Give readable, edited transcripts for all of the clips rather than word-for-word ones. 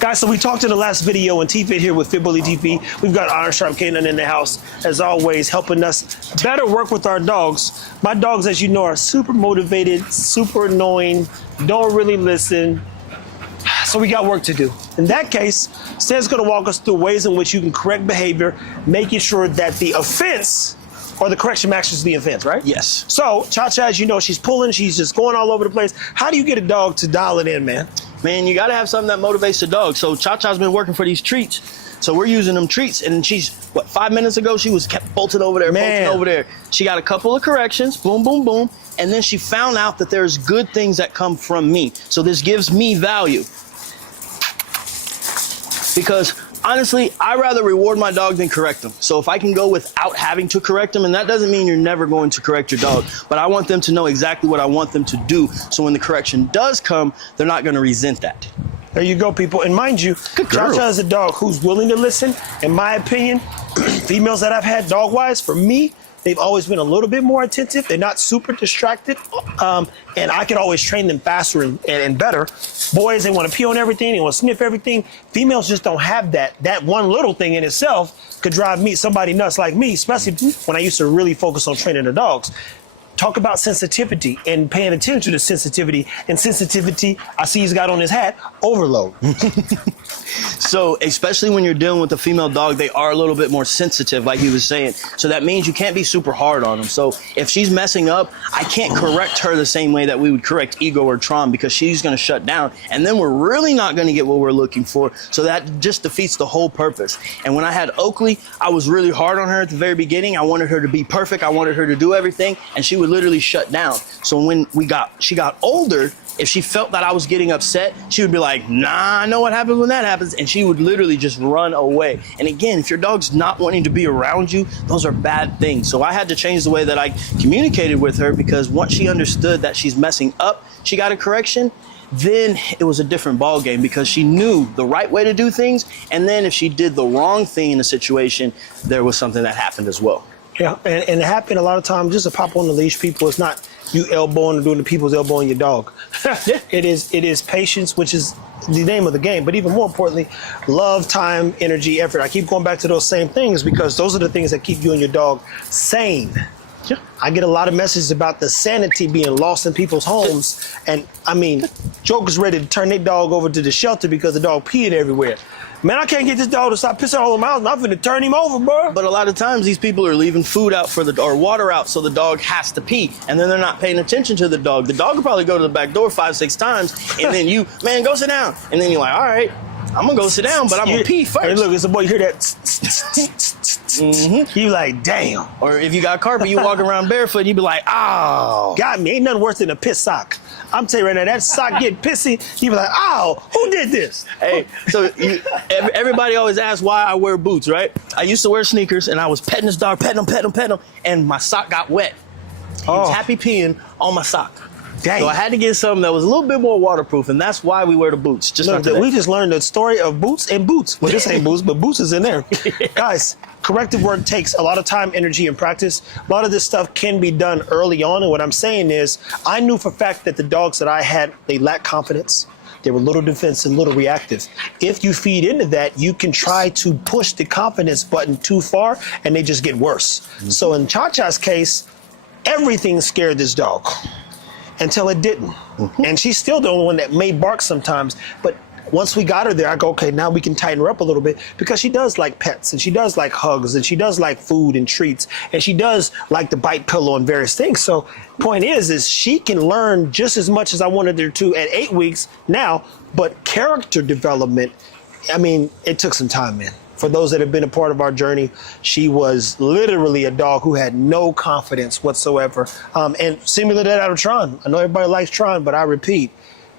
Guys, so we talked in the last video, and T-Fit here with Fit Bully TV. We've got Iron Sharp Canine in the house, as always, helping us better work with our dogs. My dogs, as you know, are super motivated, super annoying, don't really listen. So we got work to do. In that case, Stan's gonna walk us through ways in which you can correct behavior, making sure that the offense or the correction matches the offense, right? Yes. So, Cha-Cha, as you know, she's pulling, she's just going all over the place. How do you get a dog to dial it in, man? Man, you gotta have something that motivates the dog. So Cha-Cha's been working for these treats. So we're using them treats, and she's, what, 5 minutes ago, she was kept bolting over there, bolting over there. She got a couple of corrections, boom, boom, boom, and then she found out that there's good things that come from me. So this gives me value. Because honestly, I'd rather reward my dog than correct them. So if I can go without having to correct them, and that doesn't mean you're never going to correct your dog, but I want them to know exactly what I want them to do. So when the correction does come, they're not gonna resent that. There you go, people. And mind you, Cha-Cha is a dog who's willing to listen. In my opinion, females that I've had dog-wise, for me, they've always been a little bit more attentive. They're not super distracted. And I can always train them faster and better. Boys, they want to pee on everything. They want to sniff everything. Females just don't have that. That one little thing in itself could drive somebody nuts like me, especially when I used to really focus on training the dogs. Talk about sensitivity and paying attention to sensitivity. And sensitivity, I see he's got on his hat, overload. So especially when you're dealing with a female dog, they are a little bit more sensitive, like he was saying. So that means you can't be super hard on them. So if she's messing up, I can't correct her the same way that we would correct Ego or Tron, because she's gonna shut down, and then we're really not gonna get what we're looking for. So that just defeats the whole purpose. And when I had Oakley, I was really hard on her at the very beginning. I wanted her to be perfect. I wanted her to do everything, and she would literally shut down. So when she got older, if she felt that I was getting upset, she would be like, nah, I know what happens when that happens. And she would literally just run away. And again, if your dog's not wanting to be around you, those are bad things. So I had to change the way that I communicated with her, because once she understood that she's messing up, she got a correction, then it was a different ball game, because she knew the right way to do things. And then if she did the wrong thing in the situation, there was something that happened as well. Yeah, and it happened a lot of times, just to pop on the leash, people. It's not you elbowing and doing the people's elbowing your dog. It is patience, which is the name of the game. But even more importantly, love, time, energy, effort. I keep going back to those same things, because those are the things that keep you and your dog sane. Yeah. I get a lot of messages about the sanity being lost in people's homes. And I mean, jokers ready to turn their dog over to the shelter because the dog peeing everywhere. Man, I can't get this dog to stop pissing all over my house, and I'm finna turn him over, bro. But a lot of times these people are leaving food out or water out, so the dog has to pee, and then they're not paying attention to the dog. The dog will probably go to the back door 5, 6 times, and then you, man, go sit down. And then you're like, all right, I'm gonna go sit down, but I'm gonna pee first. Hey, look, it's a boy, you hear that? You like, damn. Or if you got carpet, you walk around barefoot, you be like, oh. Got me, ain't nothing worse than a piss sock. I'm telling you right now, that sock get pissy, you be like, oh, who did this? Hey, so everybody always asks why I wear boots, right? I used to wear sneakers, and I was petting this dog, petting him, and my sock got wet. He was happy peeing on my sock. Dang. So I had to get something that was a little bit more waterproof, and that's why we wear the boots. Just we just learned the story of boots and boots. Well, this ain't boots, but boots is in there. Guys, corrective work takes a lot of time, energy, and practice. A lot of this stuff can be done early on, and what I'm saying is, I knew for a fact that the dogs that I had, they lacked confidence. They were little defensive, little reactive. If you feed into that, you can try to push the confidence button too far, and they just get worse. So in Cha-Cha's case, everything scared this dog. Until it didn't. And she's still the only one that may bark sometimes. But once we got her there, I go, okay, now we can tighten her up a little bit, because she does like pets, and she does like hugs, and she does like food and treats, and she does like the bite pillow and various things. So point is she can learn just as much as I wanted her to at 8 weeks now, but character development, I mean, it took some time, man. For those that have been a part of our journey, she was literally a dog who had no confidence whatsoever. And similar to that out of Tron. I know everybody likes Tron, but I repeat,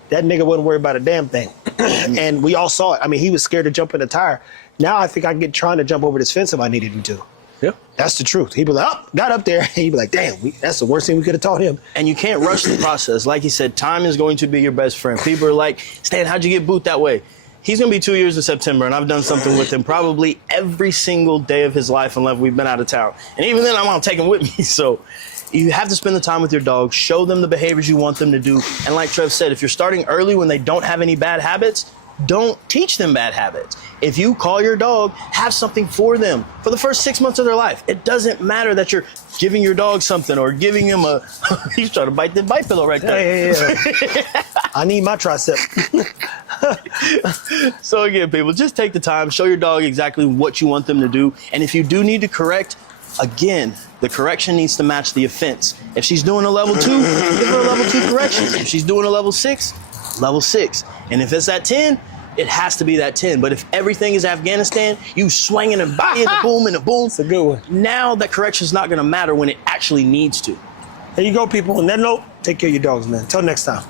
that nigga wasn't worried about a damn thing. And we all saw it. I mean, he was scared to jump in the tire. Now I think I can get Tron to jump over this fence if I needed him to. Yeah. That's the truth. He'd be like, oh, got up there. He'd be like, damn, that's the worst thing we could have taught him. And you can't rush the process. Like he said, time is going to be your best friend. People are like, Stan, how'd you get Boot that way? He's going to be 2 years in September, and I've done something with him probably every single day of his life unless we've been out of town. And even then, I want to take him with me. So you have to spend the time with your dog, show them the behaviors you want them to do. And like Trev said, if you're starting early when they don't have any bad habits, Don't teach them bad habits. If you call your dog, have something for them for the first 6 months of their life. It doesn't matter that you're giving your dog something or giving him a, he's trying to bite the bite pillow right there. Yeah. I need my tricep. So again, people, just take the time, show your dog exactly what you want them to do. And if you do need to correct, again, the correction needs to match the offense. If she's doing a level 2, give her a level 2 correction. If she's doing a level 6, level 6. And if it's at 10, it has to be that 10. But if everything is Afghanistan, you swinging and buying the boom and the boom. It's a good one. Now that correction is not going to matter when it actually needs to. There you go, people. On that note, take care of your dogs, man. Till next time.